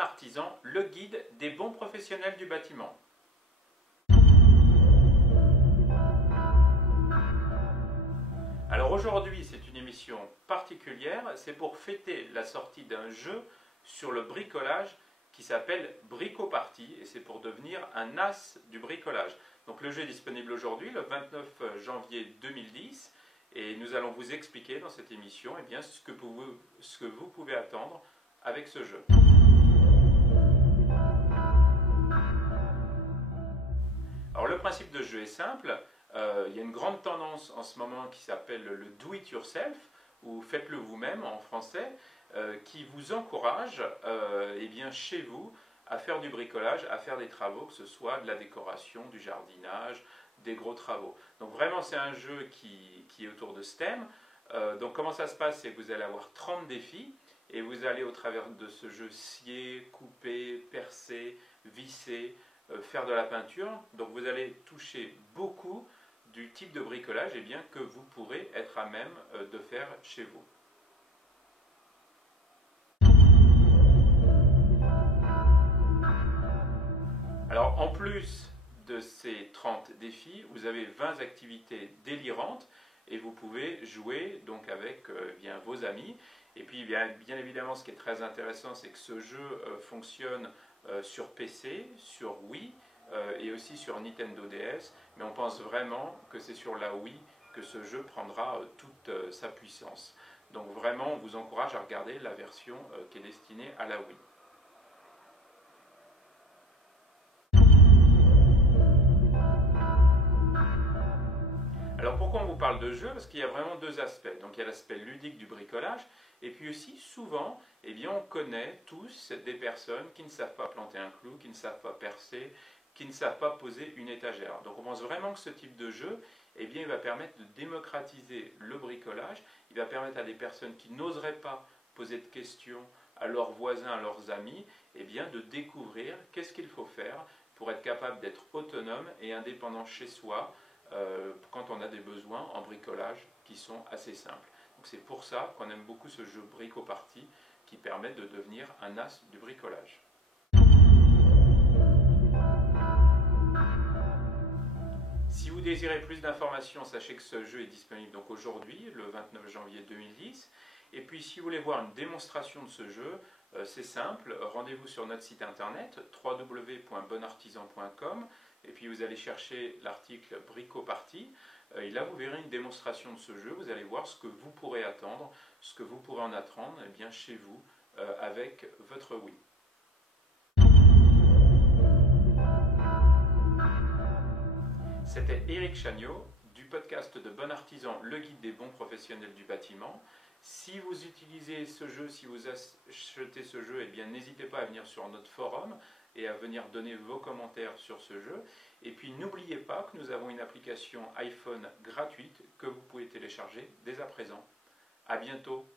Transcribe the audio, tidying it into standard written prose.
Artisan, le guide des bons professionnels du bâtiment. Alors aujourd'hui, c'est une émission particulière, c'est pour fêter la sortie d'un jeu sur le bricolage qui s'appelle Bricoparty et c'est pour devenir un as du bricolage. Donc le jeu est disponible aujourd'hui, le 29 janvier 2010, et nous allons vous expliquer dans cette émission ce que vous pouvez attendre avec ce jeu. Alors le principe de jeu est simple, il y a une grande tendance en ce moment qui s'appelle le do it yourself, ou faites-le vous-même en français, qui vous encourage chez vous à faire du bricolage, à faire des travaux, que ce soit de la décoration, du jardinage, des gros travaux. Donc vraiment c'est un jeu qui est autour de ce thème. Donc comment ça se passe, c'est que vous allez avoir 30 défis et vous allez au travers de ce jeu scier, couper, percer, visser, faire de la peinture. Donc vous allez toucher beaucoup du type de bricolage que vous pourrez être à même de faire chez vous. Alors en plus de ces 30 défis, vous avez 20 activités délirantes et vous pouvez jouer donc avec vos amis. Et puis bien évidemment ce qui est très intéressant, c'est que ce jeu fonctionne sur PC, sur Wii et aussi sur Nintendo DS, mais on pense vraiment que c'est sur la Wii que ce jeu prendra toute sa puissance. Donc vraiment on vous encourage à regarder la version qui est destinée à la Wii. Alors pourquoi on vous parle de jeu? Parce qu'il y a vraiment deux aspects. Donc il y a l'aspect ludique du bricolage, et puis aussi souvent, on connaît tous des personnes qui ne savent pas planter un clou, qui ne savent pas percer, qui ne savent pas poser une étagère. Donc on pense vraiment que ce type de jeu, il va permettre de démocratiser le bricolage, il va permettre à des personnes qui n'oseraient pas poser de questions à leurs voisins, à leurs amis, de découvrir qu'est-ce qu'il faut faire pour être capable d'être autonome et indépendant chez soi, quand on a des besoins en bricolage qui sont assez simples. Donc c'est pour ça qu'on aime beaucoup ce jeu Bricoparty qui permet de devenir un as du bricolage. Si vous désirez plus d'informations, sachez que ce jeu est disponible donc aujourd'hui, le 29 janvier 2010. Et puis si vous voulez voir une démonstration de ce jeu, c'est simple, rendez-vous sur notre site internet www.bonartisan.com et puis vous allez chercher l'article Bricoparty et là vous verrez une démonstration de ce jeu, vous allez voir ce que vous pourrez attendre, ce que vous pourrez en attendre chez vous avec votre Wii. C'était Éric Chagnot du podcast de Bon Artisan, le guide des bons professionnels du bâtiment. Si vous utilisez ce jeu, si vous achetez ce jeu, n'hésitez pas à venir sur notre forum et à venir donner vos commentaires sur ce jeu. Et puis n'oubliez pas que nous avons une application iPhone gratuite que vous pouvez télécharger dès à présent. À bientôt.